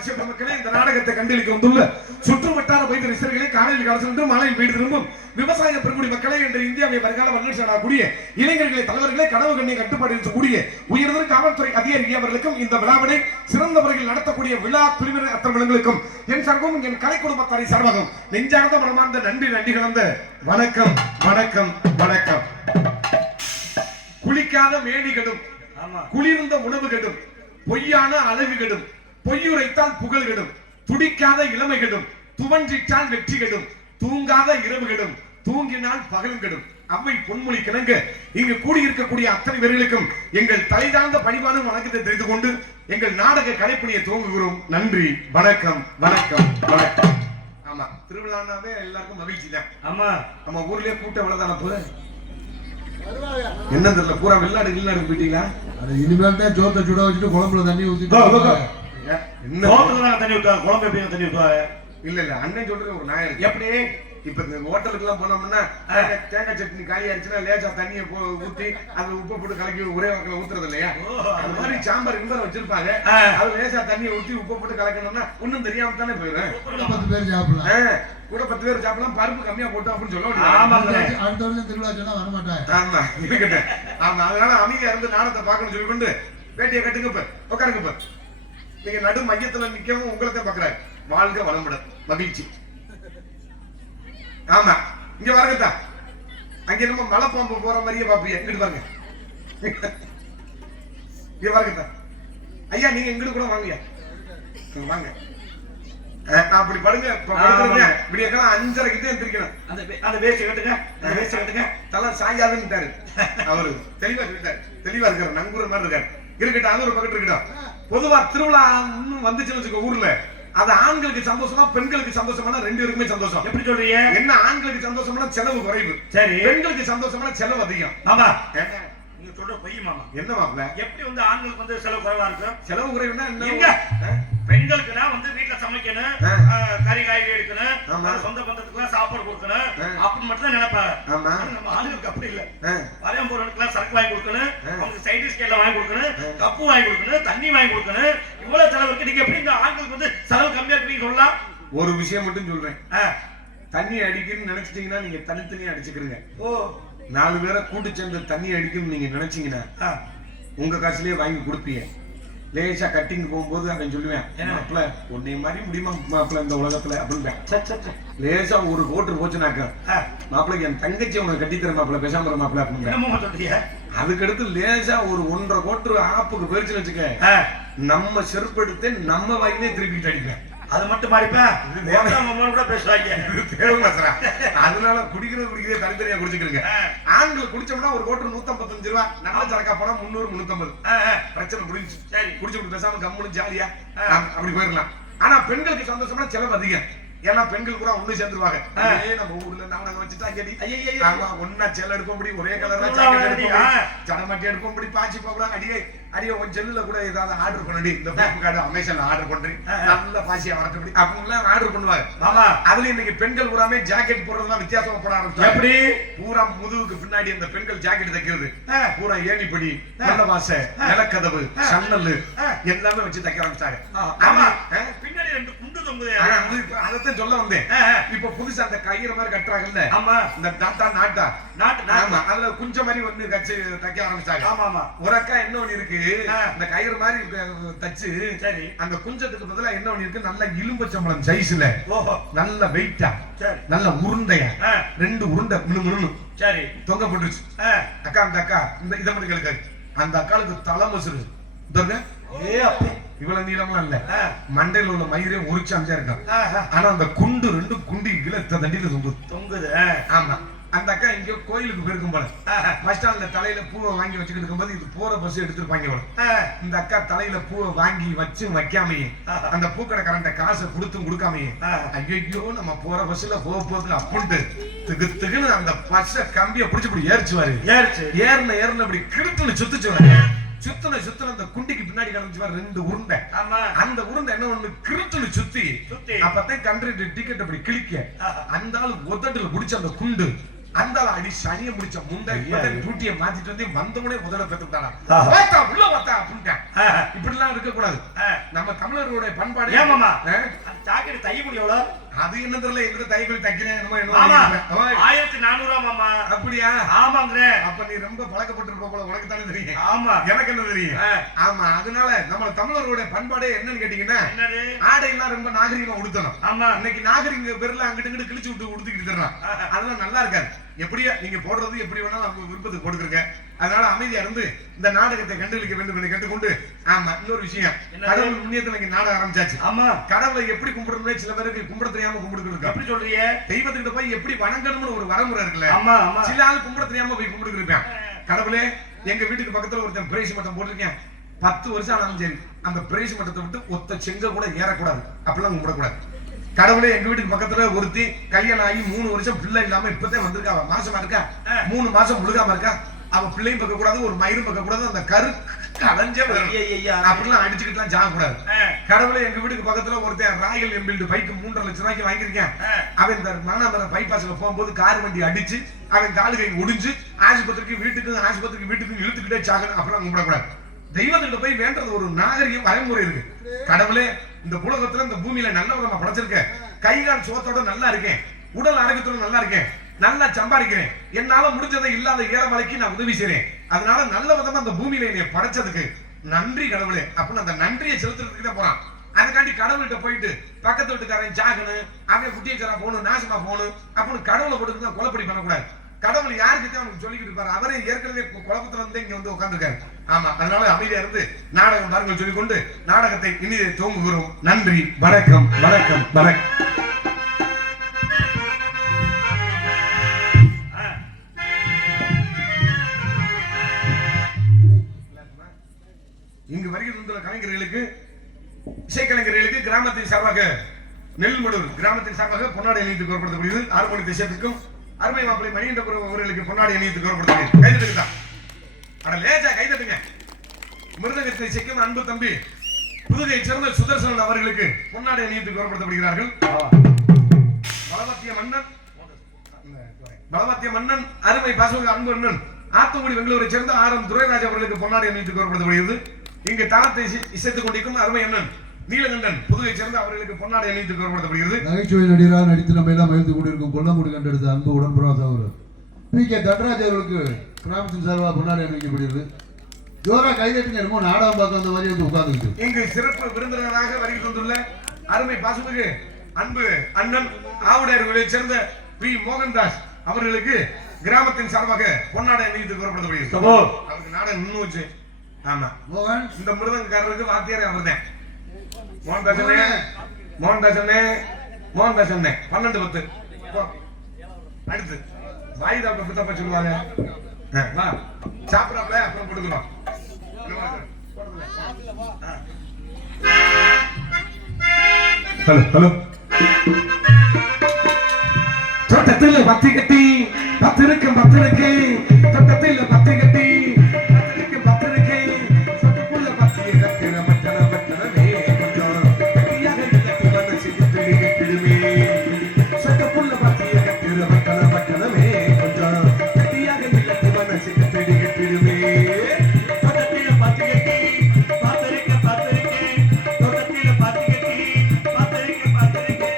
ரசிக மக்களே, இந்த நாடகத்தை கண்டளிக்க வந்துள்ள சுற்று வட்டார வைத்த ரசிகர்களே, காலையில் கலந்து மாலையில் வீடு திரும்பும் விவசாய பெருங்குடி மக்களே, என்ற இந்தியாவை வருகால வல்லரசாடக்கூடிய இளைஞர்களை தலைவர்களே, கனவு கண்ணை கட்டுப்பாடு இருக்கக்கூடிய உயர்ந்த காவல்துறை அதிகாரி அவர்களுக்கும் இந்த விழாவினை சிறந்த முறையில் நடத்தக்கூடிய விழா பிரிவினர் அத்தமிழங்களுக்கும் என் சர்வம் என் கலை குடும்பத்தாரை சர்வகம் நெஞ்சார்ந்த மனமார்ந்த நன்றி கலந்த வணக்கம் வணக்கம் வணக்கம். குளிக்காத மேனி கெடும், குளிர்ந்த உணவு கெடும், பொய்யான அழகு கெடும், பொய்யுரைத்தால் புகழ் கெடும், துடிக்காத இளமை கெடும், துவன்றிட்டால் வெற்றி கெடும், தூங்காத இரவு கெடும், தூங்கினால் பகலும் கெடும். அவை பொன்மொழி கிணங்க இங்கு கூடியிருக்கக்கூடிய அத்தனை பேர்களுக்கும் எங்கள் தலைதாழ்ந்த பணிவான வணக்கத்தை தெரிந்து கொண்டு எங்கள் நாடக கலைப்பணியை துவங்குகிறோம். நன்றி வணக்கம் வணக்கம் வணக்கம். ஆமா, திருவிழானாவே எல்லாருக்கும் மகிழ்ச்சி தான். ஆமா, நம்ம ஊர்லயே கூட்டம் எவ்வளவுதான என்ன தெரியல, பூரா வெளிநாடு போயிட்டீங்களா? இனிமேல் தான் சோத்தை சுட வச்சுட்டு குழம்புல தண்ணி ஊத்திட்டு தண்ணி ஊத்தா குழம்பு எப்படி தண்ணி ஊத்துவாங்க? இல்ல அண்ணன் சொல்றது ஒரு நாயர். எப்படி இப்ப இந்த ஹோட்டலுக்கு எல்லாம் போனோம்னா தேங்காய் சட்னி காலி ஆயிடுச்சுன்னா லேசா தண்ணியை ஊத்தி அது உப்பு போட்டு கலக்கி ஒரே வாக்கில ஊத்துறது இல்லையா? அது மாதிரி சாம்பார் இம்பர் வச்சிருப்பாங்க. அது லேசா தண்ணியை ஊத்தி உப்பு போட்டு கலக்கணும்னா ஒன்னும் தெரியாம தானே போயிடும். 10 பேர் சாப்பிடலாம், கூட 10 பேர் சாப்பிடலாம். பருப்பு கம்மியா போட்டோம் அப்படின்னு சொல்ல அடுத்த வருஷம் திருவிழா சொன்னா வர மாட்டாங்க. ஆமா இருக்கட்டும். ஆமா, அதனால அமைதியா இருந்து நாடத்தை பார்க்கணும்னு சொல்லி கொண்டு வேட்டியை கட்டுங்க, உட்காருங்க. நீங்க நடு மையத்துல நிக்கவும் உங்களை பாக்குறாரு. வாழ்க வளமுடன், மகிழ்ச்சி. ஆமா, இங்க வரங்கத்தா. அங்க நம்ம மலைப்பாம்பு போற மாதிரியே பாப்பீங்க. இங்கிட்டு பாருங்க, இங்க வரங்கத்தா. ஐயா நீங்க இங்கிட்டு கூட வாங்க, வாங்க. அப்படி படுங்க. இப்படியெல்லாம் 5:30 எந்திரிக்கணும். அந்த வேஷ்டி கட்டுங்க, தலை சாயாதுன்னுட்டாரு அவரு. தெளிவா இருக்காரு, நங்குற மாதிரி இருக்காரு. இருக்கட்டும், அது ஒரு பக்கத்து இருக்கட்டும். பொதுவா திருவிழா இன்னும் வந்துச்சுன்னு வச்சுக்கோ ஊர்ல, அது ஆண்களுக்கு சந்தோஷமா பெண்களுக்கு சந்தோஷமான 2 பேருக்குமே சந்தோஷம். எப்படி சொல்றீங்க? என்ன ஆண்களுக்கு சந்தோஷம்னா செலவு குறைவு, சரி. பெண்களுக்கு சந்தோஷமான செலவு அதிகம். ஆமா, நீங்க சொல்ற பொய் மாமா. என்ன மாமா? எப்படி ஆண்களுக்கு செலவு குறைவா இருக்கு? செலவு குறைவுன்னா என்ன? பெண்களுக்குனா வீட்டுல சமைக்கணும், கறி காய்கறி எடுக்கணும், சொந்த பந்தத்துக்குலாம் சாப்பாடு கொடுக்கணும் அப்படின்னு மட்டும் தான் நினைப்பாங்க. நம்ம ஆண்களுக்கு அப்படி இல்ல. வரையும் போறவனுக்குலாம் சரக்கு வாங்கி கொடுக்கணும், அவங்களுக்கு சைடிஷ் கேட்ல வாங்கி கொடுக்கணும், கப்பு வாங்கி கொடுக்கணும், தண்ணி வாங்கி கொடுக்கணும். இவ்வளவு செலவு இருக்கு. நீங்க எப்படி இந்த ஆண்களுக்கு செலவு கம்மியா இருக்கு சொல்லலாம்? ஒரு விஷயம் மட்டும் சொல்றேன். தண்ணி அடிக்கணும்னு நினைச்சிட்டீங்கன்னா நீங்க தனித்தனியா அடிச்சுக்கிறீங்க. 4 பேரை கூட்டு சேர்ந்து தண்ணி அடிக்கணும்னு நீங்க நினைச்சீங்கன்னா உங்க காசுலயே வாங்கி கொடுப்பீங்க. லேசா கட்டிங் போகும்போது அவன் சொல்லுவேன், மாப்பிள்ள உன்னை மாதிரி முடியுமா மாப்பிள்ள இந்த உலகத்துல அப்படின்னு. லேசா ஒரு கோட்டு போச்சுனாக்க, மாப்பிள்ள என் தங்கச்சி உனக்கு கட்டித்தர மாப்பிள்ள, பேசாம மாப்பிள்ள அப்படின்னு. அதுக்கடுத்து லேசா ஒரு 1.5 கோட்டு ஆப்புக்கு போயிருச்சுன்னு வச்சுக்க, நம்ம செருப்பு எடுத்து நம்ம வாங்கினே திருப்பிட்டு அடிப்பேன். அது மட்டும் பேசுவாங்க. அதனால குடிக்கிறதே தனித்தனியா குடிச்சுக்கிறீங்க. ஆண்கள் குடிச்சோம்னா ஒரு கோட்டு 155 ரூபாய், நல்ல சரக்கா போனா 300 350. பிரச்சனை முடிஞ்சு. சரி, குடிச்சு பேசாம கம்முன்னு ஜாலியா அப்படி போயிடலாம். ஆனா பெண்களுக்கு சந்தோஷம்னா செலவு அதிகம். ஏன்னா பெண்கள் கூட ஒண்ணு சேர்ந்துருவாங்க. நம்ம ஊர்ல நாடகம் வச்சுட்டா ஒன்னா செல்ல எடுக்க முடியும், ஒரே கலர் சடமாட்டி எடுக்க முடியும், பாய்ச்சி போகலாம். அடியே உன் செல்லுல கூட ஏதாவது ஆர்டர் பண்ணி இந்த கார்டு அமேசான்ல ஆர்டர் பண்றேன், நல்ல பாசியா வரட்டு அப்படின்லாம் ஆர்டர் பண்ணுவாங்க. அதுல இன்னைக்கு பெண்கள் பூராமே ஜாக்கெட் போடுறதுலாம் வித்தியாசமா போட ஆரம்பிச்சாங்க. எப்படி பூரா முதுகுக்கு பின்னாடி அந்த பெண்கள் ஜாக்கெட் தைக்கிறது பூரா ஏணிப்படி, நல்ல வாசை, நிலக்கதவு, சன்னல் எல்லாமே வச்சு தைக்க ஆரம்பிச்சாங்க. ஆமா, பின்னாடி 2 குண்டு தொங்குது. அதத்தான் சொல்ல வந்தேன். இப்ப புதுசா அந்த கயிறு மாதிரி கட்டுறாங்கல்ல, ஆமா, இந்த டாட்டா நாட்டா நாட்டு, ஆமா, அதுல குஞ்ச மாதிரி கட்சி தைக்க ஆரம்பிச்சாங்க. ஆமா ஆமா, ஒரு அக்கா என்ன ஒண்ணு இருக்கு, இந்த கயிறு மாதிரி தச்சு, சரி, அந்த குஞ்சத்துக்கு பதிலா என்ன ஒண்ணு இருக்கு, நல்ல இலும்பச்சம்பளம் சைஸ்ல, நல்ல வெயிட்டா, நல்ல உருண்டையா, 2 உருண்டை மினு சரி தொங்க போட்டுச்சு. அக்கா அந்த அக்கா இந்த இதை மட்டும் கேளுக்க, அந்த அக்காளுக்கு தலை மசுரு இவ்வளவு நீளம்லாம் இல்ல, மண்டையில உள்ள மயிரே உரிச்சு அஞ்சா இருக்கான். ஆனா அந்த குண்டு 2 குண்டி கீழே தண்டியில தொங்குது. ஆமா, அந்த அக்கா இங்க கோயிலுக்கு போயிருக்கும் போல, பஸ் ஸ்டாண்ட்ல தலையில பூவை வாங்கி வச்சுக்கிட்டு இருக்கும்போது இது போற பஸ் எடுத்துருப்பாங்க. இந்த அக்கா தலையில பூவை வாங்கி வச்சு வைக்காமையே, அந்த பூக்கடை கரண்ட காசை கொடுக்காமையே, ஐயோ நம்ம போற பஸ்ல போகுது அப்படின்ட்டு திகுன்னு அந்த பஸ்ஸ கம்பிய பிடிச்சு ஏறிச்சுவாரு. ஏறின இப்படி கிருட்டுன்னு சுத்துச்சுவாரு. சுத்தன அந்த குண்டிக்கு பின்னாடி கிடந்துச்சு 2 உருண்டை. அந்த உருண்டை என்ன ஒண்ணு கிருட்டுன்னு சுத்தி அப்பதான் கண்ட்ரி டிக்கெட் அப்படி கிளிக்க, அந்த ஆளு ஒத்தட்டுல பிடிச்ச அந்த குண்டு அந்த அடி சனியை முடிச்ச முண்டை டூட்டியை மாத்திட்டு வந்து வந்தவனே முதல்ல பெற்றுட்டானா உள்ள வாத்தா அப்படின்ட்டான். இப்படி எல்லாம் இருக்க கூடாது. நம்ம தமிழர்களுடைய பண்பாடு. ஏமாமா ஜாக்கெட் தைய முடியல அது என்ன தெரியல, எங்க தைக்குள் தைக்கிறேன் 1400 மாமா. அப்படியா? ஆமாங்க. அப்ப நீ ரொம்ப பழக்கப்பட்டிருப்ப போல, உனக்கு தானே தெரியும். ஆமா, எனக்கு என்ன தெரியும். ஆமா, அதனால நம்ம தமிழர்களுடைய பண்பாடே என்னன்னு கேட்டீங்கன்னா, ஆடை எல்லாம் ரொம்ப நாகரிகமா உடுத்தணும். ஆமா, இன்னைக்கு நாகரிக பேர்ல அங்கிட்டு இங்கிட்டு கிழிச்சு விட்டு உடுத்திக்கிட்டு தர்றான். அதெல்லாம் நல்லா இருக்காது. எப்படியா நீங்க போடுறது எப்படி வேணாலும் அவங்க விருப்பத்துக்கு போட்டுக்கிறீங்க. அதனால அமைதியா இருந்து இந்த நாடகத்தை கண்டுபிடிக்க வேண்டும் என்று கேட்டுக்கொண்டு, ஆமா, இன்னொரு விஷயம், கடவுள் முன்னியத்துல இங்க நாடகம் ஆரம்பிச்சாச்சு. ஆமா, கடவுளை எப்படி கும்பிடணும்னு சில பேருக்கு கும்பிட தெரியாம கும்பிடுக்கு. எப்படி சொல்றீங்க? தெய்வத்துக்கிட்ட போய் எப்படி வணங்கணும்னு ஒரு வரமுறை இருக்குல்ல. ஆமா, சில ஆள் கும்பிட தெரியாம போய் கும்பிடுக்கு இருப்பேன். கடவுளே, எங்க வீட்டுக்கு பக்கத்துல ஒருத்தன் பிரைஸ் மட்டம் போட்டிருக்கேன், 10 வருஷம் ஆனாலும் சரி அந்த பிரைஸ் மட்டத்தை விட்டு ஒத்த செங்க கூட ஏறக்கூடாது. அப்படிலாம் கும்பிடக்கூடாது. கடவுளே, எங்க வீட்டுக்கு பக்கத்துல ஒருத்தி கல்யாணம் ஆகி 3 வருஷம் பிள்ளை இல்லாம இப்பதான் வந்திருக்கா, அவ மாசமா இருக்கா, 3 மாசம் முழுகாம இருக்கா, அவ பிள்ளையும் பார்க்க கூடாது, ஒரு மயிரும் பார்க்க கூடாது, அந்த கரு கலைஞ்சே அப்படிலாம் அடிச்சுக்கிட்டுலாம் ஜாக கூடாது. கடவுளே, எங்க வீட்டுக்கு பக்கத்துல ஒருத்தன் ராயல் என்ஃபீல்டு பைக் 3.5 லட்சம் ரூபாய்க்கு வாங்கியிருக்கேன். அவன் இந்த மானாமரம் பைபாஸ்ல போகும்போது கார் வண்டி அடிச்சு அவன் காலு கை ஒடிஞ்சு ஆஸ்பத்திரிக்கு வீட்டுக்கும் இழுத்துக்கிட்டே சாகணும். அப்படிலாம் கும்பிடக்கூடாது. தெய்வத்திட்ட போய் வேண்டது ஒரு நாகரிகம் வரைமுறை இருக்கு. கடவுளே, இந்த உலகத்துல இந்த பூமியில நல்ல விதமா படைச்சிருக்க, கைகால் சோத்தோட நல்லா இருக்கேன், உடல் ஆரோக்கியத்தோட நல்லா இருக்கேன், நல்லா சம்பாதிக்கிறேன், என்னால முடிஞ்சதை இல்லாத ஏழைவாளைக்கு நான் உதவி செய்றேன், அதனால நல்ல விதமா அந்த பூமியில என்னை படைச்சதுக்கு நன்றி கடவுளே அப்படின்னு அந்த நன்றியை செலுத்துறதுக்கு தான் போறான். அதுக்காண்டி கடவுள்கிட்ட போயிட்டு பக்கத்து வீட்டுக்காரன் சாகணும், அவன் குட்டியச்சரா போகணும், நாசமா போகணும் அப்படின்னு கடவுளை போட்டு தான் கொலைப்படி பண்ணக்கூடாது. கடவுள் யாருக்கு அவனுக்கு சொல்லிக்கிட்டு இருப்பாரு. அவரே ஏற்கனவே குழப்பத்துல இருந்து இங்க வந்து உட்கார்ந்துருக்காரு. ஆமா, அதனால அமைதியா இருந்து நாடகம் பாருங்கள் சொல்லிக்கொண்டு நாடகத்தை இனிதே துவங்குகிறோம். நன்றி, வணக்கம், வணக்கம், வணக்கம். இங்கு வருகின்ற கலைஞர்களுக்கு, இசைக்கலைஞர்களுக்கு கிராமத்தின் சார்பாக, நெல்மடூர் கிராமத்தின் சார்பாக பொன்னாடை அணிவித்து கோரப்படுத்தப்படுகிறது. 6 மணி திசைக்கும் அருமை மாப்பிள்ளை மணிகண்டபுரம் அவர்களுக்கு பொன்னாடை அணிவித்து கோரப்படுத்தப்படுகிறது. கைதட்டுங்க, அட லேஜா கைதட்டுங்க. மிருதகத்தை இசைக்கும் அன்பு தம்பி புதுகை சேர்ந்த சுதர்சனன் அவர்களுக்கு பொன்னாடை அணிவித்து கோரப்படுத்தப்படுகிறார்கள். பலவாத்திய மன்னன் அருமை பாசக அன்பு அண்ணன் ஆத்தங்குடி பெங்களூரை சேர்ந்த ஆர்.எம். துரைராஜ் அவர்களுக்கு பொன்னாடை அணிவித்து கோரப்படுத்தப்படுகிறது. இங்கு தாளத்தை இசைத்துக் கொண்டிருக்கும் அருமை அண்ணன் நீலகண்டன் புதுகை சேர்ந்த அவர்களுக்கு பொன்னாடை அணிவித்து கோரப்படுத்தப்படுகிறது. நகைச்சுவை நடிகராக நடித்து நம்ம எல்லாம் மகிழ்ந்து கொண்டிருக்கும் கொல்லமுடி கண்டெடுத்த அன்பு உடன்புறாத அவர் பி.கே. தட்ராஜ் அவர்களுக்கு கிராமத்தின் சார்பாக பொன்னாடை அணிவிக்கப்படுகிறது. ஜோரா கைதட்டுங்க, என்னமோ நாடகம் பார்க்க அந்த மாதிரி வந்து உட்கார்ந்துருக்கு. இங்கு சிறப்பு விருந்தினராக வருகை தந்துள்ள அருமை பாசமிகு அன்பு அண்ணன் ஆவுடையார்களை சேர்ந்த பி. மோகன்தாஸ் அவர்களுக்கு கிராமத்தின் சார்பாக பொன்னாடை அணிவித்து கோரப்படுத்தப்படுகிறது. அவருக்கு நாடகம் நின்று வச்சு. ஆமா, மோகன் இந்த மிருதங்காரருக்கு வாத்தியாரே அவர்தான். மோகன்தாசனே 12-10 அடுத்து வாயுதா பித்தப்ப சொல்லுவாங்க. வா சாப்பிடாப்ல அப்புறம் கொடுக்கலாம். Hello hello. தோட்டத்தில் 10 கட்டி 10 இருக்கு, 10 இருக்கு, தோட்டத்தில் 10 கட்டி 10 இருக்கு, 10 இருக்கு, சொத்துக்குள்ள 10 கட்டுற மட்டன மட்டனவே கொஞ்சம் கட்டியாக இல்லட்டு மனசு கிட்டுமே, சொத்துக்குள்ள 10 கட்டுற மட்டன மட்டனவே கொஞ்சம் கட்டியாக இல்லட்டு மனசு கிட்டுமே. தோட்டத்தில் 10 கட்டி 10 இருக்கு, 10 இருக்கு, தோட்டத்தில் 10 கட்டி 10 இருக்கு, 10 இருக்கு.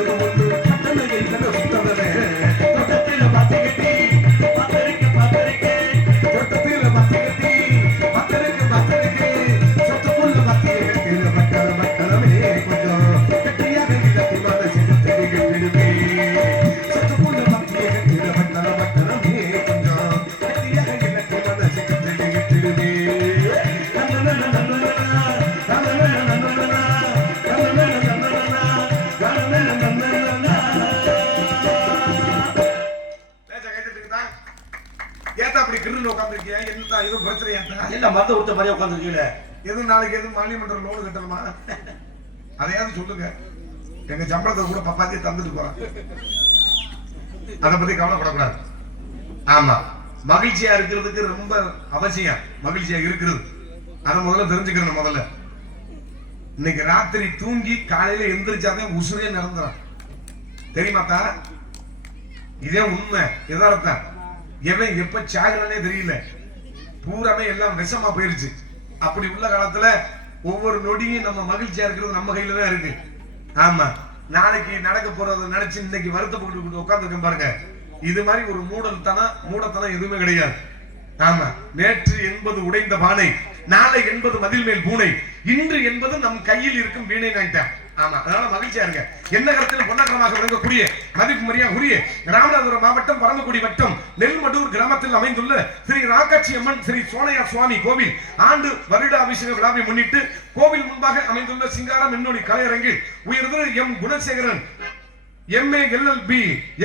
என்பது ஒன்று கட்டளையை தர சுத்தவனே தோட்டத்தில் பத்தி கட்டி பத்தருக்கு தோட்டத்தில் பத்தி கட்டி பத்தருக்கு சொத்துக்குள்ள பத்தியை கட்டில மக்களமே கொஞ்சம் கட்டியாக இல்லத்தி மனசு தெரிவிடுமே சொத்துக்குள்ள பத்தியை கட்டில மக்களமே கொஞ்சம் கட்டியாக இல்லத்தி மனசு தெரிவிடுமே நாளைக்கு எதுவும் மாநிலமன்ற லோன் கட்டணுமா அதையாவது சொல்லுங்க எங்க சம்பளத்தை கூட பப்பாத்தியை தந்துட்டு போறான் அதை பத்தி கவலைப்படக்கூடாது ஆமா மகிழ்ச்சியா இருக்கிறதுக்கு ரொம்ப அவசியம் மகிழ்ச்சியா இருக்கிறது அதை முதல்ல தெரிஞ்சுக்கணும் முதல்ல இன்னைக்கு ராத்திரி தூங்கி காலையில எந்திரிச்சாதான் உசுரே நடந்துறான் தெரியுமாத்தா இதே உண்மை எதார்த்தம் எவன் எப்ப சாகுறானே தெரியல பூராமே எல்லாம் விஷமா போயிருச்சு அப்படி உள்ள காலத்துல ஒவ்வொரு நொடியும் நம்ம மகிழ்ச்சியா இருக்கிறது நம்ம கையில தான் இருக்கு ஆமா நாளைக்கு நடக்க போறத நினைச்சு இன்னைக்கு வருத்தப்பட்டு உட்கார்ந்துருக்கேன் பாருங்க இது மாதிரி ஒரு மூடத்தனம் எதுவுமே கிடையாது ஆமா நேற்று என்பது உடைந்த பானை நாளை என்பது மதில் மேல் பூனை இன்று என்பது நம் கையில் இருக்கும் வீணை நாயிட்டான் ஆமா அதனால மகிழ்ச்சியா இருங்க என்ன கருத்தில் பொன்னாக்கரமாக விளங்கக்கூடிய மதிப்பு மரியா உரிய ராமநாதபுரம் மாவட்டம் பரமக்குடி வட்டம் நெல்மடூர் கிராமத்தில் அமைந்துள்ள ஸ்ரீ ராக்காட்சி அம்மன் ஸ்ரீ சோனையா சுவாமி கோவில் ஆண்டு வருட அபிஷேக விழாவை முன்னிட்டு கோவில் முன்பாக அமைந்துள்ள சிங்காரம் என்னொடி கலையரங்கில் உயர்திரு M Gunasekaran MA LLB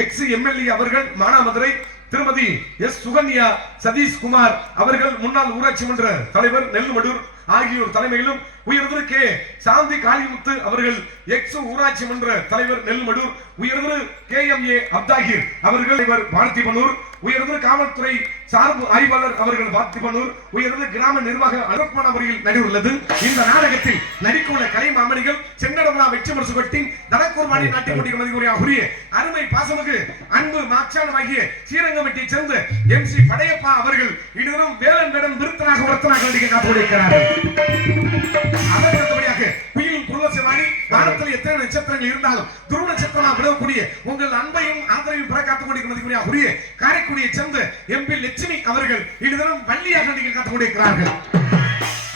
ex MLE அவர்கள் மானாமதுரை திருமதி எஸ் சுகன்யா சதீஷ்குமார் அவர்கள் முன்னாள் ஊராட்சி மன்ற தலைவர் நெல்மடூர் ஆகியோர் தலைமையிலும் உயர்திரு கே சாந்தி காளிமுத்து அவர்கள் எக்ஸ் ஊராட்சி மன்ற தலைவர் நெல்மடூர் உயர்திரு KMA அப்தாகிர் அவர்கள் பார்த்திபனூர் உயர்திரு காவல்துறை சார்பு ஆய்வாளர் அவர்கள் பார்த்திபனூர் உயர்திரு கிராம நிர்வாக அழகமான முறையில் நடைபெறுள்ளது இந்த நாடகத்தில் நடிக்குள்ள கலை மாமணிகள் சென்னடமலா வெற்றி மரசு கொட்டி தனக்கூர்மாடி நாட்டிய போட்டிக்கு மதிப்புரையாக உரிய அருமை பாசமுக்கு அன்பு மாச்சானமாகிய ஸ்ரீரங்கமட்டியை சேர்ந்த MC படையப்பா அவர்கள் இதுவரும் வேலன் வேடன் விருத்தனாக ஒருத்தனாக நடிக்க காத்துக்கொண்டிருக்கிறார்கள் அதற்கடுத்தபடியாக குயில் குலசவாணி வானத்தில் எத்தனை நட்சத்திரங்கள் இருந்தாலும் துருவ நட்சத்திரமாக விளங்கக்கூடிய உங்கள் அன்பையும் ஆதரவையும் பெற காத்துக் கொண்டிருக்கிறது உரிய காரைக்குடியை சேர்ந்த MP லட்சுமி அவர்கள் இதுவரும் வள்ளியாக நடிக்க காத்துக் கொண்டிருக்கிறார்கள்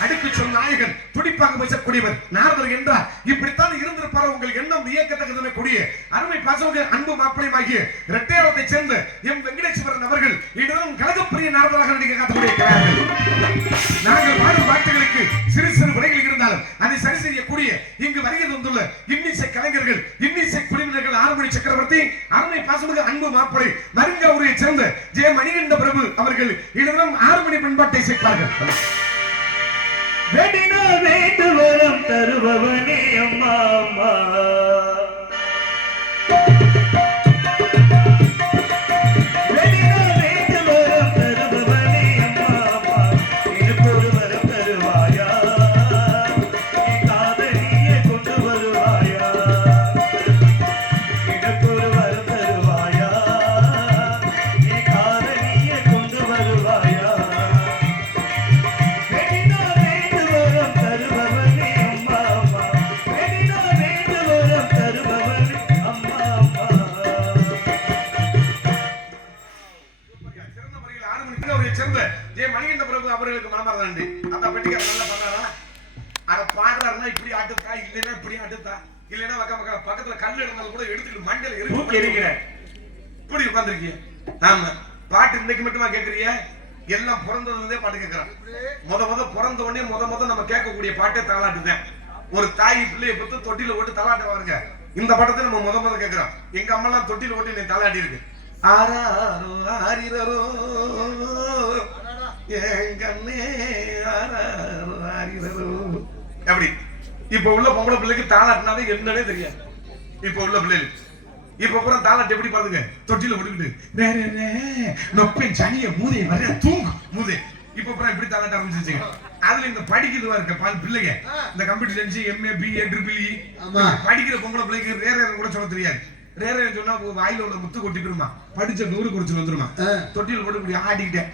அடுக்கு சொல் நாயகன் துடிப்பாக பேசக்கூடியவர் நாரதர் என்றார் இப்படித்தான் இருந்திருப்பார் உங்கள் எண்ணம் வியக்கத்தக்கதனை கூடிய அருமை பாசமுக அன்பு மாப்பிளையமாகிய இரட்டையாரத்தை சேர்ந்த எம் வெங்கடேஸ்வரன் அவர்கள் இதுவரும் கழகப்பிரிய நாரதராக நடிக்க காத்துக் கொண்டிருக்கிறார்கள் நாங்கள் பாடும் பாட்டுகளுக்கு சிறு சிறு விலைகள் இருந்தாலும் அதை சரி செய்யக்கூடிய இங்கு வருகை தந்துள்ள இன்னிசை கலைஞர்கள் இன்னிசை குழுவினர்கள் ஆறுமணி சக்கரவர்த்தி அருமை பாசமுக அன்பு மாப்பிளை மருங்காவூரை சேர்ந்த ஜெய மணிகண்ட பிரபு அவர்கள் இதுவரும் ஆறுமணி பண்பாட்டை சேர்ப்பார்கள் வேண்டினால் வேண்டு வரம் தருபவனே அம்மா அம்மா வேண்டினால் வேண்டு வரம் தருபவனே அம்மா அம்மா எனக்கு ஒரு வரம் தருவாயா என் காதலியை கொண்டு வருவாயா எனக்கு ஒரு வரம் தருவாயா என் காதலியை கொண்டு வருவாயா அவர்களுக்கு மனமார்ந்த நன்றி அந்த பெட்டிக்கார நல்லா பண்றாரா அத பாடுறாருன்னா இப்படி ஆட்டுத்தா இல்லைன்னா இப்படி ஆட்டுத்தா இல்லைன்னா பக்கத்துல கல் எடுத்தாலும் கூட எடுத்துட்டு மண்டையில இருக்கிறேன் இப்படி உட்கார்ந்துருக்கீங்க ஆமா பாட்டு இன்னைக்கு மட்டுமா கேட்கறீங்க எல்லாம் பிறந்ததுல இருந்தே பாட்டு கேட்கறான் முத பிறந்த உடனே முத நம்ம கேட்கக்கூடிய பாட்டே தாலாட்டுதான் ஒரு தாய் பிள்ளையை பத்து தொட்டில ஓட்டு தாலாட்ட வாருங்க இந்த பாட்டத்தை நம்ம முத கேட்கிறோம் எங்க அம்மா எல்லாம் தொட்டில ஓட்டி நீ தாலாட்டி இருக்கு ஆராரோ ஆரிரரோ எப்படி இப்ப உள்ள பொம்பளை பிள்ளைக்கு தாளாட்டினாலே என்னன்னே தெரியாது இப்ப உள்ள பிள்ளைகள் இப்ப பூரா தாளாட்டு எப்படி பாருங்க தொட்டில போட்டுக்கிட்டு நொப்பின் சனிய மூதையை வர தூங்கு மூதை இப்ப பூரா இப்படி தாளாட்ட ஆரம்பிச்சிருச்சுங்க அதுல இந்த படிக்கிறதுவா இருக்க பால் பிள்ளைங்க இந்த computer science MA BA EEE படிக்கிற பொம்பளை பிள்ளைக்கு ரேர கூட சொல்ல தெரியாது ரேர சொன்னா வாயில உள்ள முத்து கொட்டி போயிருமா படிச்ச 100 குறிச்சு வந்துருமா தொட்டில போட்டு இப்படி ஆடிக்கிட்டேன்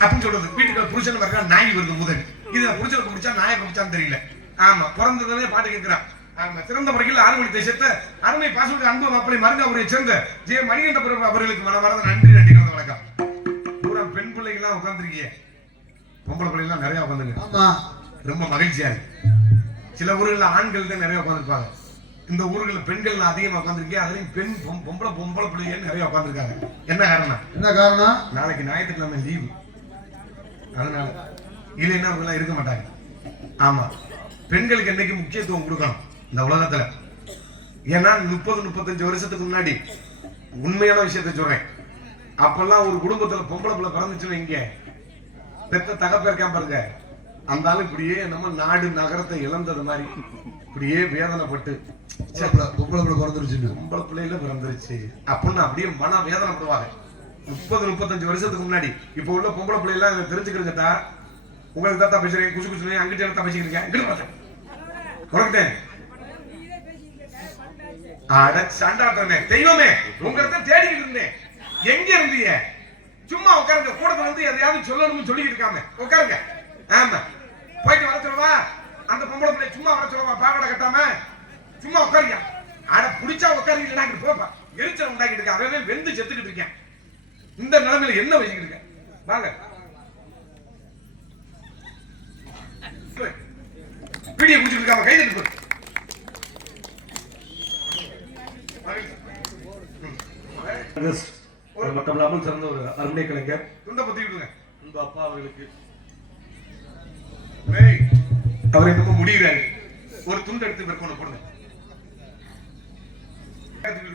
அப்படின்னு சொல்றது வீட்டுக்கு புருஷன் வரா நாய் வருது முதல் இதை புருஷனை பிடிச்சா நாயை பிடிச்சான்னு தெரியல ஆமா பிறந்ததுலே பாட்டு கேட்கிறான் ஆமா, சிறந்த முறையில் ஆறுமொழி தேசத்தை அருமை பாசமிகு அன்பு மாப்பிளை மருங்க அவரை சேர்ந்த ஜெய மணிகண்ட பிரபு அவர்களுக்கு மனமார்ந்த நன்றி வணக்கம். பூரா பெண் பிள்ளைகள்லாம் உட்கார்ந்துருக்கீங்க, பொம்பளை பிள்ளைகள்லாம் நிறைய உட்காந்துருக்கு. ஆமா, ரொம்ப மகிழ்ச்சியா இருக்கு. சில ஊர்கள்ல ஆண்கள் தான் நிறைய உட்காந்துருப்பாங்க, இந்த ஊர்களில் பெண்கள் அதிகமா உட்காந்துருக்கேன். அதுலயும் பெண் பொம்பளை பிள்ளைகள் நிறைய உட்காந்துருக்காங்க. என்ன காரணம்? என்ன காரணம்? நாளைக்கு ஞாயிற்றுக்கிழமை லீவு, அதனால இல்லைன்னா அவங்க இருக்க மாட்டாங்க. ஆமா, பெண்களுக்கு என்னைக்கு முக்கியத்துவம் கொடுக்கணும் இந்த உலகத்துல. ஏன்னா 30-35 வருஷத்துக்கு முன்னாடி உண்மையான விஷயத்த சொல்றேன். அப்பெல்லாம் ஒரு குடும்பத்துல பொம்பளை பிள்ளை பிறந்துச்சுன்னு இங்க பெத்த தகப்ப இருக்காம பாருங்க, அந்த ஆளு இப்படியே நம்ம நாடு நகரத்தை இழந்தது மாதிரி இப்படியே வேதனைப்பட்டு பொம்பளை பிள்ளை பிறந்துருச்சு, பொம்பளை பிள்ளையில பிறந்துருச்சு அப்படின்னு அப்படியே மன வேதனைப்படுவாங்க. 30-35 வருஷத்துக்கு முன்னாடி. இப்ப உள்ள பொம்பளை பிள்ளை எல்லாம் தெரிஞ்சுக்கிறீங்கட்டா, உங்களுக்கு தான் பேசுறேன், குசு குசு அங்கிட்ட தான் பேசிக்கிறீங்க, இங்கிட்டு பார்த்தேன் உனக்கிட்டேன் அட சண்டாட்டமே தெய்வமே, உங்களை தேடிக்கிட்டு இருந்தேன். எங்க இருந்தீங்க? சும்மா உட்காருங்க, கூடத்துல வந்து எதையாவது சொல்லணும்னு சொல்லிக்கிட்டு இருக்காம உட்காருங்க. ஆமா, போயிட்டு வர சொல்லவா? அந்த பொம்பளை பிள்ளை சும்மா வர சொல்லவா? பாவாடை கட்டாம சும்மா உட்காருங்க. அட புடிச்சா உட்காரு, இல்லைன்னா போப்பா. எரிச்சல் உண்டாக்கிட்டு இருக்க, அவன் வெந்து செத்துக்கிட்டு இருக்கேன். இந்த நிலைமையில என்ன வச்சுக்கிட்டு இருக்க? வாங்க பீடியை குடிச்சிட்டு இருக்காம கை தட்டு போய் ஒரு மட்டும் இல்லாமல் சிறந்த ஒரு அருமை கலைஞர் துண்ட பத்தி விடுங்க. உங்க அப்பா அவர்களுக்கு அவரை ரொம்ப முடிகிறாரு. ஒரு துண்டு எடுத்து பெருக்கணும் போடுங்க.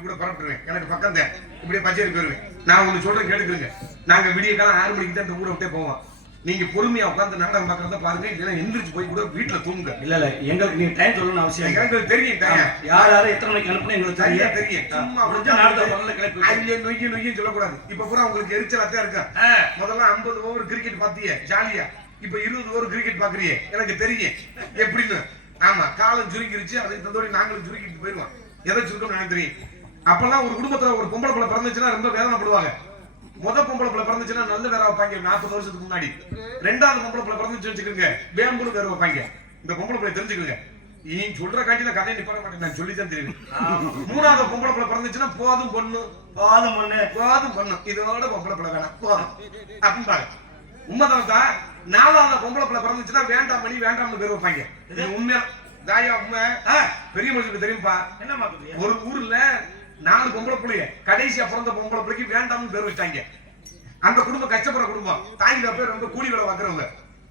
கூட பரப்பிடுவேன், எனக்கு பக்கம் தான் இப்படியே பச்சை போயிருவேன். நான் ஒண்ணு சொல்றேன் கேட்டுக்கிறேங்க. நாங்க விடிய காலம் 6 மணிக்கு தான் இந்த ஊரை விட்டே போவோம். நீங்க பொறுமையா உட்கார்ந்து நாடகம் பார்க்கறத பாருங்க, இல்லைன்னா எந்திரிச்சு போய் கூட வீட்டுல தூங்குங்க. இல்ல எங்களுக்கு நீங்க டைம் சொல்லணும் அவசியம். எங்களுக்கு தெரியும் யார் எத்தனை மணிக்கு அனுப்புனா எங்களுக்கு சரியா தெரியும். சும்மா நொய்யும் சொல்லக்கூடாது. இப்ப பூரா உங்களுக்கு எரிச்சலாத்தான் இருக்கா? முதல்ல 50 ஓவர் கிரிக்கெட் பாத்திய ஜாலியா, இப்ப 20 ஓவர் கிரிக்கெட் பாக்குறியே, எனக்கு தெரியும் எப்படின்னு. ஆமா, காலம் சுருங்கிருச்சு, அதை தந்தோடி நாங்களும் சுருக்கிட்டு போயிருவோம். எதை சுருக்கணும் எனக்கு தெரியும். அப்பெல்லாம் ஒரு குடும்பத்துல ஒரு பொம்பளை பிள்ளை பிறந்துச்சுன்னா ரொம்ப வேதனைப்படுவாங்க. பொம்பளை பிள்ளை பிறந்துச்சுன்னா நல்ல வேற வைப்பாங்க 40 வருஷத்துக்கு முன்னாடி. 2வது பொம்பளை பிள்ளை பிறந்துச்சு வச்சுக்கோங்க, வேம்புல வேற வைப்பாங்க. இந்த பொம்பளை பிள்ளை தெரிஞ்சுக்கோங்க. நீ சொல்ற காட்டில கதையை நிப்பாட மாட்டேன், நான் சொல்லிதான் தெரியும். 3வது பொம்பளை பிள்ளை பிறந்துச்சுன்னா போதும் பொண்ணு இதோட பொம்பளை பிள்ளை வேணாம் போதும் அப்படின்பாங்க. உண்மைதான். 4வது பொம்பளை பிள்ளை பிறந்துச்சுன்னா வேண்டாம் மணி வேண்டாம்னு பேர் வைப்பாங்க. இது உண்மையா தாயா உண்மை. பெரிய மனுஷனுக்கு தெரியும்பா. என்ன ஒரு ஊர்ல 4 பொம்பளை பிள்ளைய கடைசியா பிறந்த பொம்பளை பிள்ளைக்கு வேண்டாம்னு பேர் வச்சாங்க. அந்த குடும்பம் கஷ்டப்படுற குடும்பம், தாயில பேர் ரொம்ப கூலி வேலை வாக்குறவங்க.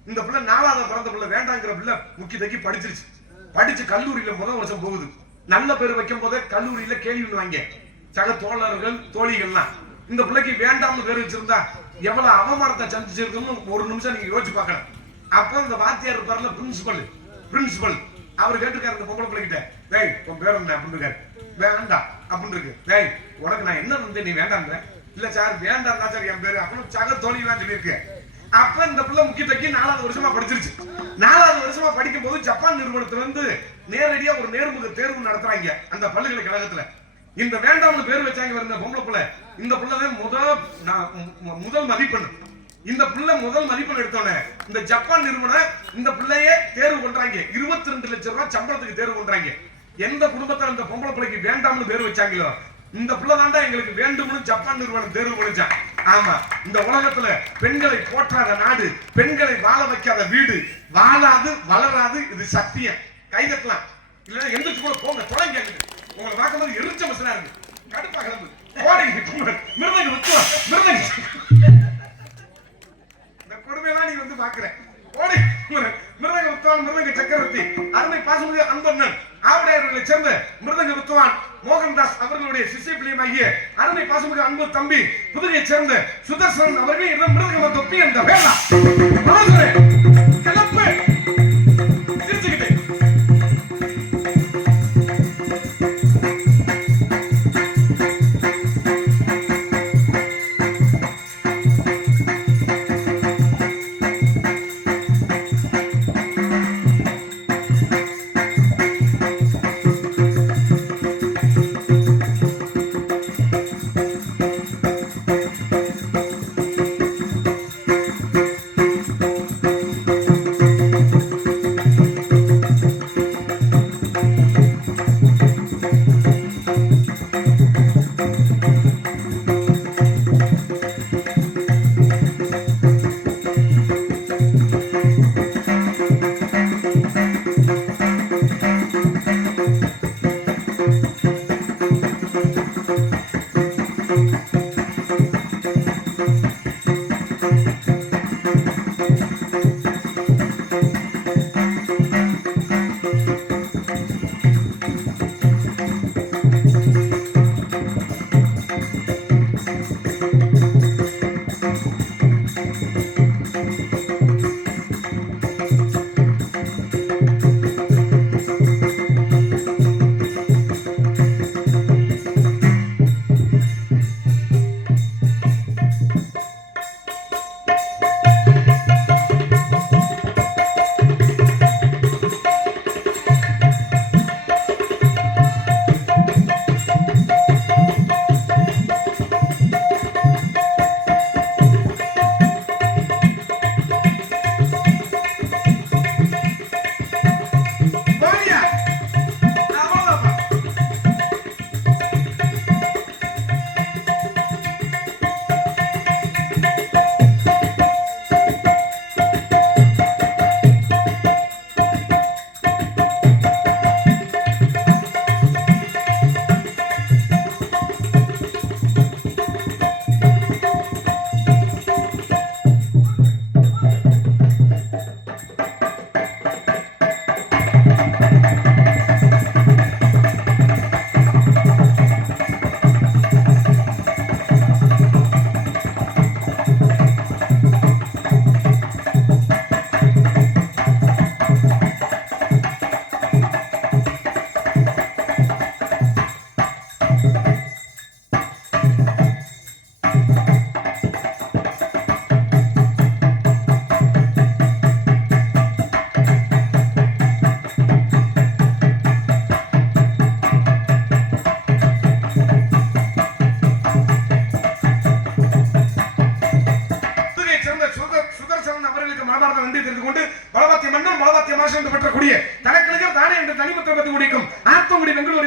இந்த பிள்ளை 4வது பிறந்த பிள்ளை வேண்டாங்கிற பிள்ளை முக்கி தக்கி படிச்சிருச்சு. படிச்சு கல்லூரியில முதல் வருஷம் போகுது. நல்ல பேர் வைக்கும் போதே கல்லூரியில கேள்வி பண்ணுவாங்க சக தோழர்கள் தோழிகள்லாம். இந்த பிள்ளைக்கு வேண்டாம்னு பேர் வச்சிருந்தா எவ்வளவு அவமானத்தை சந்திச்சிருக்குன்னு ஒரு நிமிஷம் நீங்க யோசிச்சு பார்க்கணும். அப்போ இந்த வாத்தியார் இருப்பார்ல பிரின்சிபல் அவர் கேட்டிருக்காரு இந்த பொம்பளை பிள்ளைகிட்ட, டேய் உன் பேர் என்ன அப்படின்னு இருக்காரு. வேண்டாம் அப்படின்னு இருக்கு. டேய் உனக்கு நான் என்ன வந்து நீ வேண்டாம்ன்ற? இல்ல சார் வேண்டாம் தான் சார் என் பேரு அப்படின்னு சக தோழிலாம் சொல்லியிருக்கு. அப்ப இந்த பிள்ளை முக்கிய தக்கி 4வது வருஷமா படிச்சிருச்சு. 4வது வருஷமா படிக்கும் போது ஜப்பான் நிறுவனத்துல இருந்து நேரடியா ஒரு நேர்முக தேர்வு நடத்துறாங்க அந்த பல்கலைக்கழகத்துல. இந்த வேண்டாம்னு பேர் வச்சாங்க இந்த பொம்பளை பிள்ளை. இந்த பிள்ளை முதல் மதிப்பெண். இந்த பிள்ளை முதல் மதிப்பெண் எடுத்தோன்னே இந்த ஜப்பான் நிறுவனம் இந்த பிள்ளையே தேர்வு பண்றாங்க. 22 லட்சம் ரூபாய் சம்பளத்துக்கு தேர்வு பண்றாங்க. எந்த குடும்பத்தால் இந்த பொம்பளை பிள்ளைக்கு வேண்டாம்னு பேர் வச்சாங்களோ இந்த பிள்ளை தாண்டா எங்களுக்கு வேண்டும்னு ஜப்பான் நிறுவனம் தேர்வு பண்ணிச்சான். ஆமா, இந்த உலகத்துல பெண்களை போற்றாத நாடு, பெண்களை வாழ வைக்காத வீடு வாழாது வளராது. இது சத்தியம். கைதட்டலாம், இல்லைன்னா எந்திரிச்சு கூட போங்க. தொடங்கி உங்களை பார்க்கும்போது எரிச்ச மசனா இருக்கு, கடுப்பா கிளம்பு. மிருதங்க இந்த கொடுமையெல்லாம் நீ வந்து பாக்குற. ஓடி மிருதங்க வித்துவான், மிருதங்க சக்கரவர்த்தி அருமை பாசமிகு அன்பண்ணன் ஆவடையார்களை சேர்ந்த மிருதங்க வித்துவான் மோகன்தாஸ் அவர்களுடைய சிஷ்ய பிள்ளையமாகிய அருமை பாசமிகு அன்பு தம்பி புதுகையை சேர்ந்த சுதர்சன் அவர்கள் மிருதங்க தொப்பி அந்த வேளா கிளப்பு திருச்சுக்கிட்டு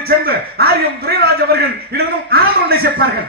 கிராமத்தைச் சேர்ந்த ஆரியம் துரைராஜ் அவர்கள் இடமும் ஆதரவு சேர்ப்பார்கள்.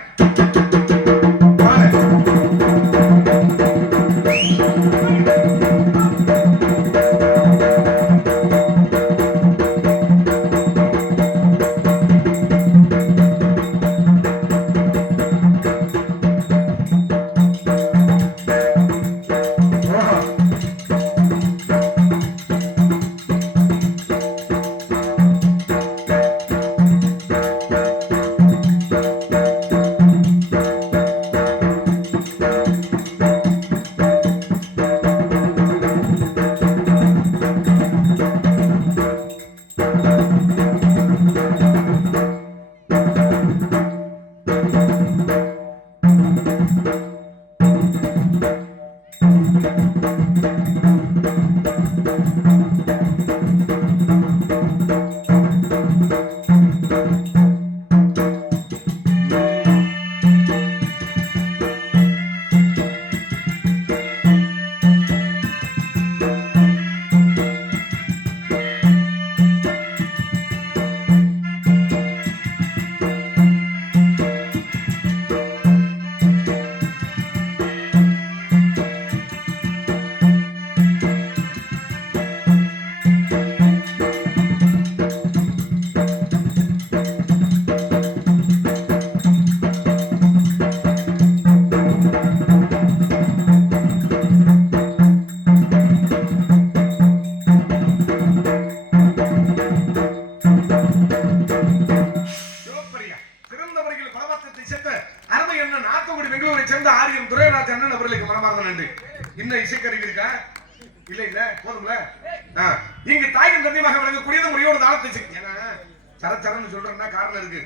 இன்னும் இசைக்கருவி இருக்கா? இல்ல இல்ல போதும்ல. இங்கு தாயின் தந்தையாக விளங்கக்கூடியது முறையோடு தாளத்தை சரச்சரன்னு சொல்றேன்னா காரணம் இருக்கு.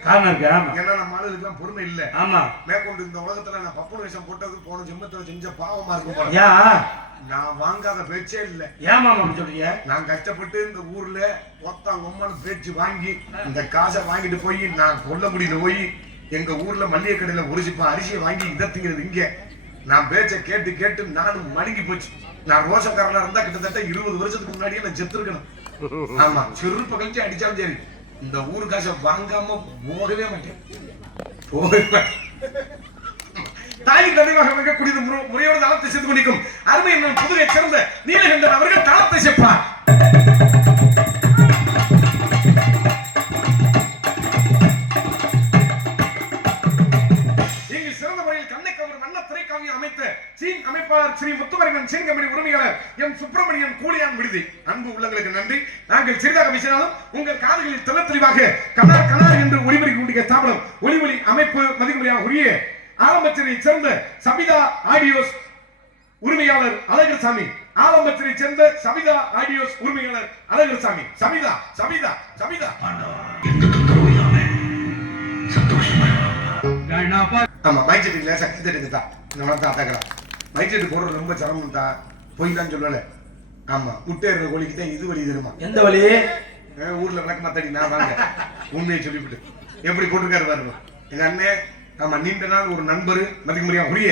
ஏன்னா நம்ம ஆளுக்கெல்லாம் பொறுமை இல்ல. ஆமா, மேற்கொண்டு இந்த உலகத்துல நான் பப்புனு விஷம் போட்டது போன ஜென்மத்துல செஞ்ச பாவமா இருக்கும். நான் வாங்காத பேச்சே இல்ல. ஏன் மாமா அப்படி சொல்றீங்க? நான் கஷ்டப்பட்டு இந்த ஊர்ல ஒத்தாங்கொம்மான்னு பேச்சு வாங்கி இந்த காசை வாங்கிட்டு போய் நான் கொல்லங்குடியில போய் எங்க ஊர்ல மல்லிகை கடையில ஒரு சிப்பா அரிசியை வாங்கி இதத்துங்கிறது இங்க நான் பேச்ச கேட்டு கேட்டு நானும் மடங்கி போச்சு. நான் ரோஷக்காரனா இருந்தா கிட்டத்தட்ட 20 வருஷத்துக்கு முன்னாடியே நான் செத்து இருக்கணும். ஆமா, செருப்ப கழிச்சு அடிச்சாலும் சரி இந்த ஊரு காசை வாங்காம போகவே மாட்டேன். தாயின் தந்தையாக வைக்கக்கூடியது முறையோடு தாளத்தை செய்து கொண்டிருக்கும் அருமை என்னும் புதுவை சேர்ந்த நீலகண்டன் அவர்கள் தாளத்தை சேர்ப்பார். அமைப்பாளர் ஸ்ரீ முத்துமரிகன் சிங்கமணி உரிமையாளர் எம் சுப்பிரமணியன் கூலியான் விடுதி. அன்பு உள்ளங்களுக்கு நன்றி. நாங்கள் சிறிதாக பேசினாலும் உங்கள் காதுகளில் தெளிவாக கனார் கனார் என்று ஒளிபரப்பக்கூடிய ஸ்தாபனம் ஒளி அமைப்பு மதிப்புரையாக உரிய ஆலம்பச்சனை சேர்ந்த சபிதா ஆடியோஸ் உரிமையாளர் அழகர்சாமி. ஆலம்பச்சனை சேர்ந்த சபிதா ஆடியோஸ் உரிமையாளர் அழகர்சாமி. சபிதா சபிதா சபிதா ஆமா மைச்செடி லேசா கத்துட்டு இந்த வளர்த்தா அத்தாக்கலாம். மைச்செடி போடுறது ரொம்ப சிரமம் தான், போய் தான் சொல்லல. ஆமா, முட்டேற கோழிக்கு தான் இது வழி தெரியுமா? எந்த வழி? ஊர்ல விளக்க மாத்தாடி நான் வாங்க உண்மையை சொல்லிவிட்டு எப்படி போட்டிருக்காரு பாருங்க எங்க அண்ணன். ஆமா, நீண்ட நாள் ஒரு நண்பர் மதிக்க முடியாது உரிய.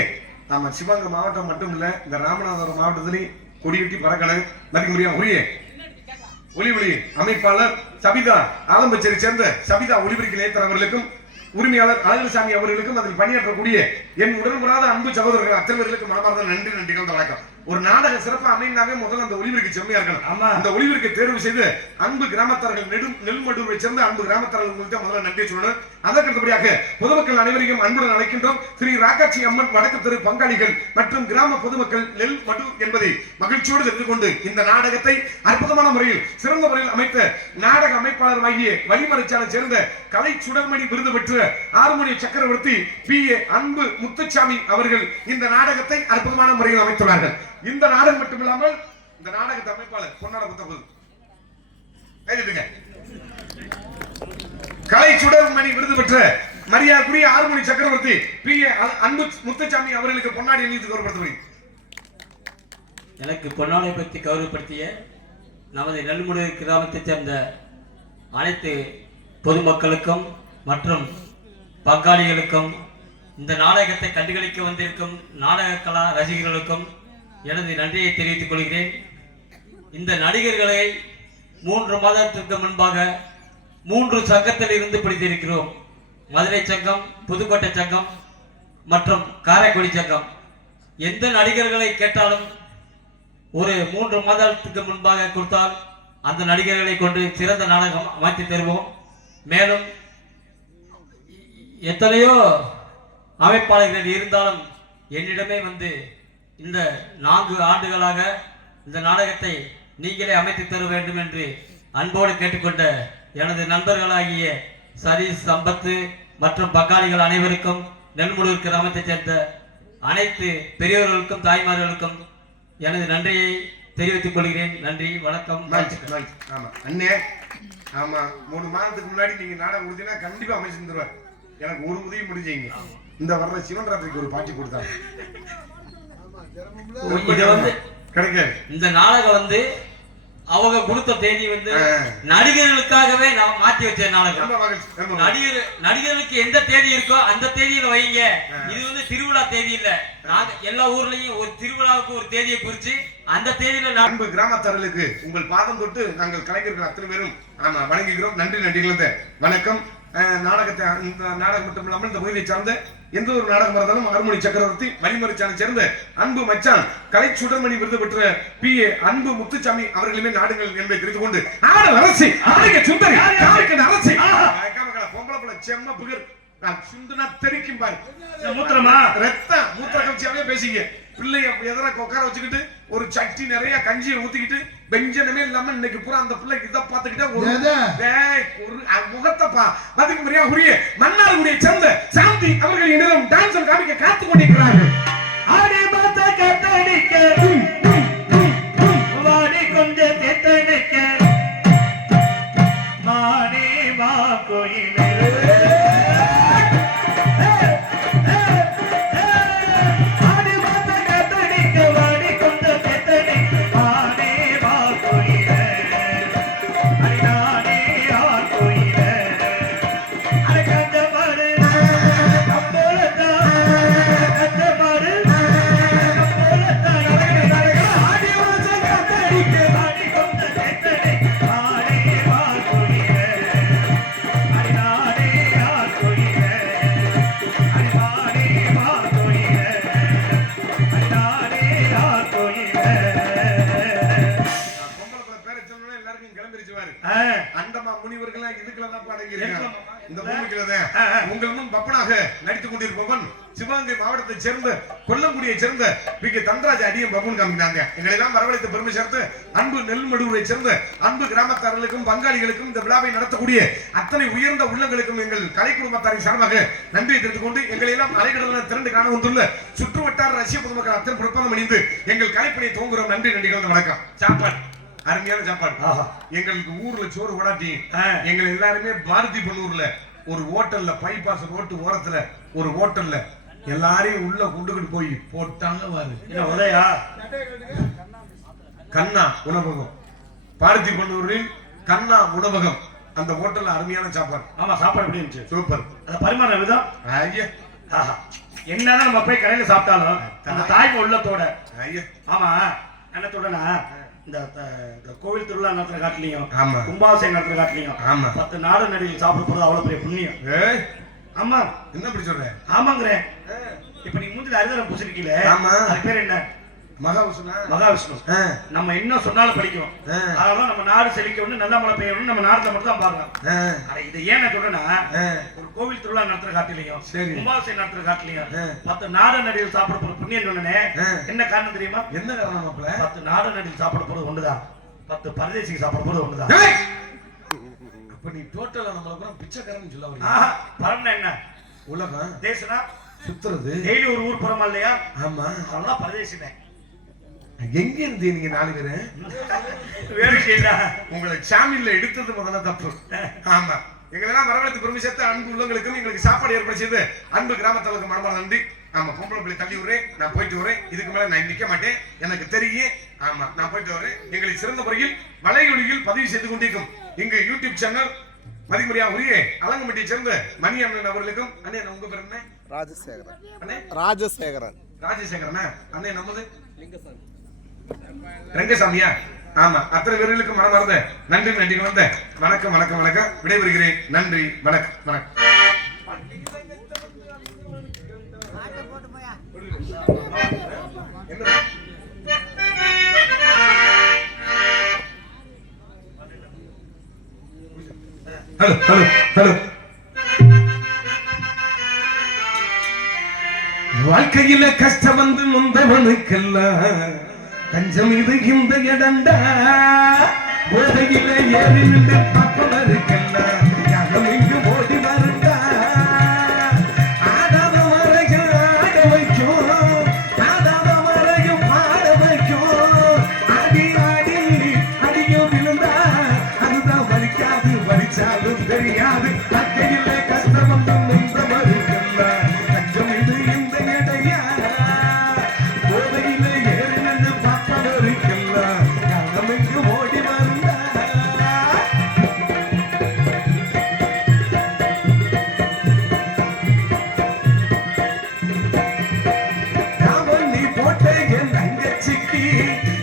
ஆமா, சிவகங்கை மாவட்டம் மட்டும் இல்ல, இந்த ராமநாதபுரம் மாவட்டத்திலையும் கொடியட்டி பறக்கணும் மதிக்க முடியாது உரிய ஒளி அமைப்பாளர் சபிதா ஆலம்பச்சேரி சேர்ந்த சபிதா ஒளிபரிக்கு நேத்தர் அவர்களுக்கும் உரிமையாளர் அழகர்சாமி அவர்களுக்கும் அதில் பணியாற்றக்கூடிய என் உடன்படாத அன்பு சகோதரர்கள் அத்தனை பேர்களுக்கு மனமார்ந்த நன்றி நன்றிகள் வணக்கம். ஒரு நாடக சிறப்பு அமைந்தாவே முதல்ல அந்த ஒளிபரிக்கு செம்மையா இருக்கணும். ஆமா, அந்த ஒளிபரிக்கு தேர்வு செய்து அன்பு கிராமத்தார்கள் நெல்மடூரை சேர்ந்த அன்பு கிராமத்தார்கள் முதல்ல நன்றி சொல்லணும். அதற்கடுத்தபடியாக பொதுமக்கள் அனைவரையும் அன்புடன் அழைக்கின்றோம். ஸ்ரீ ராக்காட்சி அம்மன் வடக்கு தெரு பங்காளிகள் மற்றும் கிராம பொதுமக்கள் நெல் மடு என்பதை மகிழ்ச்சியோடு தெரிந்து கொண்டு இந்த நாடகத்தை அற்புதமான முறையில் சிறந்த முறையில் அமைத்த நாடக அமைப்பாளர் ஆகிய வழிமறைச்சாலை சேர்ந்த கலை சுடர்மணி விருது பெற்ற ஆறுமணி சக்கரவர்த்தி பி.ஏ. அன்பு முத்துச்சாமி அவர்கள் இந்த நாடகத்தை அற்புதமான முறையில் அமைத்துள்ளார்கள். இந்த நாடகம் மட்டுமில்லாமல் இந்த நாடகத்தை அமைப்பாளர் பொன்னாட புத்தபுது கலை சுடர்மணி விருது பெற்ற மரியாதைக்குரிய ஆறுமணி சக்கரவர்த்தி பி.ஏ. அன்பு முத்துச்சாமி அவர்களுக்கு பொன்னாடி அணிவித்து கௌரவப்படுத்துகிறேன். எனக்கு பொன்னாடை பற்றி கௌரவப்படுத்திய நமது நெல்முடி கிராமத்தைச் சேர்ந்த அனைத்து பொதுமக்களுக்கும் மற்றும் பங்காளிகளுக்கும் இந்த நாடகத்தை கண்டுகளிக்க வந்திருக்கும் நாடக கலா ரசிகர்களுக்கும் எனது நன்றியை தெரிவித்துக் கொள்கிறேன். இந்த நடிகர்களை 3 மாதத்திற்கு முன்பாக 3 சங்கத்தில் இருந்து பிடித்திருக்கிறோம். மதுரை சங்கம், புதுக்கோட்டை சங்கம் மற்றும் காரைக்குடி சங்கம். எந்த நடிகர்களை கேட்டாலும் ஒரு 3 மாதத்துக்கு முன்பாக கொடுத்தால் அந்த நடிகர்களை கொண்டு சிறந்த நாடகம் அமைத்து தருவோம். மேலும் எத்தனையோ அமைப்பாளர்கள் இருந்தாலும் என்னிடமே வந்து இந்த 4 ஆண்டுகளாக இந்த நாடகத்தை நீங்களே அமைத்து தர வேண்டும் என்று அன்போடு கேட்டுக்கொண்ட எனது நண்பர்களாகிய சதீஷ், சம்பத்து மற்றும் பங்காளிகள் அனைவருக்கும் நெல்முடூர் கிராமத்தைச் சேர்ந்த அனைத்து பெரியவர்களுக்கும் தாய்மார்களுக்கும் எனது நன்றியை தெரிவித்துக் கொள்கிறேன். நன்றி, வணக்கம். ஆமா அண்ணே, ஆமா 3 மாதத்துக்கு முன்னாடி நீங்க நாடகம் கொடுத்தீங்கன்னா கண்டிப்பா அமைச்சு தருவார். எனக்கு ஒரு உதவி முடிஞ்சீங்க. இந்த வர்ற சிவன் ராத்திரிக்கு ஒரு பாட்டி கொடுத்தாங்க. இது வந்து கிடைக்காது. இந்த நாடகம் வந்து அவங்க கொடுத்த தேதி வந்து நடிகர்களுக்காகவே நான் மாத்தி வச்ச நாடகம். நடிகர்களுக்கு எந்த தேதி இருக்கோ அந்த தேதியில வைங்க. இது வந்து திருவிழா தேதி இல்ல. நாங்க எல்லா ஊர்லயும் ஒரு திருவிழாவுக்கு ஒரு தேதியை குறிச்சு அந்த தேதியில அன்பு கிராமத்தார்களுக்கு உங்கள் பாதம் தொட்டு நாங்கள் கலைஞர்கள் அத்தனை பேரும் ஆமா வணங்குகிறோம். நன்றி நன்றிகள். வணக்கம். நாடகத்தை இந்த நாடகம் மட்டும் இல்லாமல் இந்த பகுதியை சார்ந்த எந்த ஒரு நாடகம் இருந்தாலும் அருள்மொழி சக்கரவர்த்தி மணிமரிச்சானை சேர்ந்த அன்பு மச்சான் கலை சுடர்மணி விருது பெற்ற PA அன்பு முத்துசாமி அவர்களுமே நாடுகள் என்பதை தெரிந்து கொண்டு ஆடல் அரசி சுந்தரி அரசி பொம்பளை பிள்ளை செம்ம புகர் சுந்தனா தெரிக்கும் பாரு மூத்திரமா ரத்த மூத்திர கட்சியாவே பேசிங்க. பிள்ளைய எதிர உட்கார வச்சுக்கிட்டு ஒரு சட்டி நிறைய கஞ்சியை ஊத்திக்கிட்டு பெஞ்சனமே இல்லாம இன்னைக்கு பூரா அந்த பிள்ளைக்கு இதை பார்த்துக்கிட்டே ஒரு முகத்தப்பா மதிக்கு முறையா உரிய மன்னார்குடியை சேர்ந்த சாந்தி அவர்கள் என்னிடம் டான்ஸ் காமிக்க காத்து கொண்டிருக்கிறார்கள். ஆடி பார்த்த கத்தடிக்க வாடி கொஞ்சம் தெத்தடிக்க மானே மா கோயிலே அண்டமா முனிவர்கள் இதுக்குள்ளதான் பாடங்கிறீங்க. இந்த பூமிக்குள்ளதான் உங்கள் முன் பப்பனாக நடித்துக் கொண்டிருப்பவன் சிவகங்கை மாவட்டத்தை சேர்ந்த கொல்லங்குடியை சேர்ந்த PK தன்ராஜ் அடியும் பப்பன் காமிக்கிறாங்க. எங்களை எல்லாம் வரவழைத்த பெருமை சேர்த்து அன்பு நெல்மடூரை சேர்ந்த அன்பு கிராமத்தார்களுக்கும் பங்காளிகளுக்கும் இந்த விழாவை நடத்தக்கூடிய அத்தனை உயர்ந்த உள்ளங்களுக்கும் எங்கள் கலை குடும்பத்தாரின் சார்பாக நன்றியை தெரிவித்துக் கொண்டு எங்களை எல்லாம் அலைகடல திரண்டு காண வந்துள்ள சுற்று வட்டார ரஷ்ய பொதுமக்கள் அத்தனை புறப்பதம் அணிந்து எங்கள் கலைப்பணியை துவங்குகிறோம். நன்றி நன்றிகள். வணக்கம். சாப்பாடு அருமையான சாப்பாடு. எங்களுக்கு ஊர்ல சோறு கொடாட்டி எங்களை எல்லாருமே பாரதி பண்ணூர்ல ஒரு ஹோட்டல்ல பைபாஸ் ரோட்டு ஓரத்துல ஒரு ஹோட்டல்ல எல்லாரையும் உள்ள கொண்டுகிட்டு போய் போட்டாங்க பாரு. உதயா கண்ணா உணவகம், பாரதி பண்ணூரில் கண்ணா உணவகம், அந்த ஹோட்டல்ல அருமையான சாப்பாடு. ஆமா சாப்பாடு எப்படி இருந்துச்சு? சூப்பர். அந்த பரிமாற விதம் ஐயா என்னதான் நம்ம போய் கடையில சாப்பிட்டாலும் அந்த தாய்மை உள்ளத்தோட ஐயா ஆமா என்னத்தோடனா இந்த கோவில் திருவிழா நடத்துற காட்டிலையும் ஆமா கும்பாபிஷேகம் நடத்துற காட்டிலையும் ஆமா 10 நாடு நடிகள் சாப்பிட போறது அவ்வளவு பெரிய புண்ணியம். ஆமா என்ன அப்படி சொல்ற? ஆமாங்கிறேன். இப்ப நீ மூஞ்சில அரிதரம் பூசிருக்கீல, ஆமா அது பேர் என்ன? மகாவிஷ்ணு. நம்ம இன்னும் சொன்னாலும் படிக்கும். அதனால நம்ம நாடு செழிக்கணும், நல்ல மழை பெய்யணும், நம்ம நாட்டுல மட்டும் தான் பாருங்க. இது ஏன் சொல்றேன்னா ஒரு கோவில் திருவிழா நடத்துற காட்டிலையும் கும்பாபிஷேகம் நடத்துற காட்டிலையும் 10 நாடு நடிகள் சாப்பிட போற புண்ணியம் சொன்னே. என்ன காரணம் தெரியுமா? என்ன காரணம்? 10 நாடு நடிகள் சாப்பிட போறது ஒண்ணுதான், 10 பரதேசிக்கு சாப்பிட போறது ஒண்ணுதான். அப்ப நீ டோட்டலா நம்மள பிச்சைக்காரன்னு சொல்ல வரீங்க? பரம்னா என்ன? உலகம் தேசனா சுத்துறது. டெய்லி ஒரு ஊர் போறோமா இல்லையா? ஆமா. அதெல்லாம் பரதேசினே. எங்க இருந்து நீங்க 4 பேரு வேடிக்கையா உங்களை சாமியில எடுத்தது முதல்ல தப்பு. ஆமா எங்களெல்லாம் வரவழைத்து பெருமை சேர்த்து அன்பு உள்ளவங்களுக்கும் எங்களுக்கு சாப்பாடு ஏற்பாடு செய்து அன்பு கிராமத்தவருக்கு மனமார்ந்த நன்றி. ஆமா பொம்பளை பிள்ளை தள்ளி விடுறேன், நான் போயிட்டு வரேன். இதுக்கு மேல நான் நிக்க மாட்டேன், எனக்கு தெரியும். ஆமா நான் போயிட்டு வரேன். எங்களுக்கு சிறந்த முறையில் வலையொலியில் பதிவு செய்து கொண்டிருக்கும் எங்க யூடியூப் சேனல் மதிமுறையா உரிய அலங்கம்பட்டியை சேர்ந்த மணி அண்ணன் அவர்களுக்கும். அண்ணே உங்க பேர் என்ன? ராஜசேகரன். அண்ணே ராஜசேகரன். ராஜசேகரன். அண்ணே நமது ரங்கசாமியா? ஆமா அத்தனை பேர்களுக்கு மனமார்ந்த நன்றி நன்றி வந்த வணக்கம் வணக்கம் வணக்கம் விடைபெறுகிறேன். நன்றி வணக்கம் வணக்கம். Hello hello hello. வாழ்க்கையில கஷ்டம் வந்து நொந்தவனுக்கெல்லாம் தஞ்சம் இது இந்த இடண்டா. போதையில ஏறி நின்று பார்ப்பவருக்கெல்லாம் யாரும் இங்கு ஓடி வருண்டா. ஆடாத மறையும் ஆட வைக்கும், ஆடாத மறையும் பாட வைக்கும். ஆடி ஆடி அடியும் விழுந்தா அதுதான் வலிக்காது, வலிச்சாலும் தெரியாது. வாழ்க்கையில கஷ்டம் வந்து நொந்தவருக்கெல்லாம் தஞ்சம் இது இந்த இடையா. போதையில ஏறி நின்று பார்ப்பவருக்கெல்லாம் யாரும் இங்கு ஓடி வருண்டா. ராவணி போட்ட என் தங்கச்சிக்கு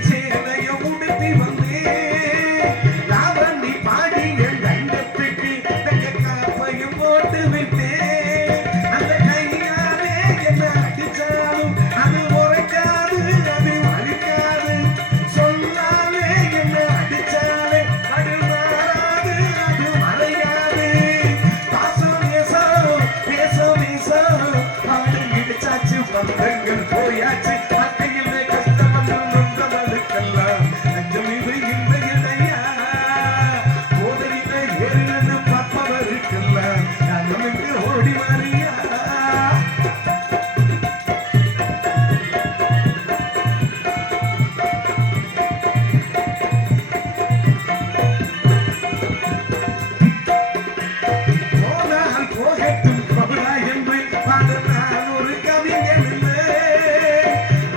சேலைய உடுத்தி வந்தேன். ராவணி பாடி என் தங்கத்துக்கு தங்க காப்பையும் போட்டு விட்டேன். அந்த கையாலே என்ன அடிச்சாலும் அது உரைக்காது, அது வலிக்காது. சொன்னாலே என்ன அடிச்சாலே அது மாறாது, அது மறையாது. பாசம் நேசம் பேசம் நேசம் பாடு இடிச்சாச்சு, பந்தங்கள் போயாச்சு. வாழ்க்கையில் கஷ்டம் வந்து நொந்தவனுக்கெல்லாம் நஞ்சம் இது இந்த இடையா. போதையில ஏறி நின்று பார்ப்பவருக்கெல்லாம் யாரும் இங்கு ஓடி மாறியா. போனால் போகட்டும் போடா என்று பாட நான் ஒரு கவிஞன் இல்லை.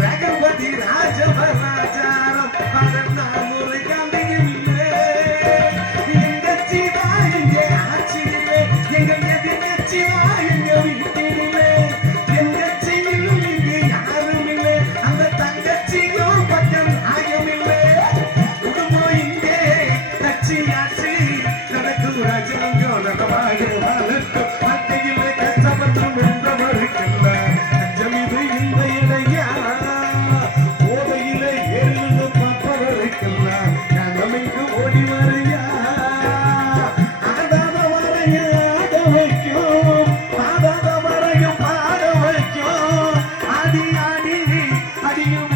ரகுபதி ராஜவராஜாரம் பாட நான் ஒரு கவிஞன் இல்லை. எங்க கட்சிதா எங்க ஆட்சியிலே, எங்கள் எதிர்கட்சிதா எங்க வீட்டிலே. என் கட்சியில் இங்கு யாரும் இல்லை, அந்த தங்கச்சியும் பக்கம் நியாயம் இல்லை. குடும்பம் இங்கே கட்சியாச்சு நடக்கும் ராஜாங்கம் நடமாக வாழட்டும். வாழ்க்கையிலே கஷ்டப்பட்டும் என்றவருக்கெல்லாம் நஞ்சம் இது இந்த இடையா. போதையில ஏறி நின்று பார்ப்பவருக்கெல்லாம் ஞானம் இங்கு ஓடி வரையா. ஆடாத வரையும் ஆட வைக்கும், பாடாத வரையும் பாட வைக்கும். ஆடி ஆடி அடியும்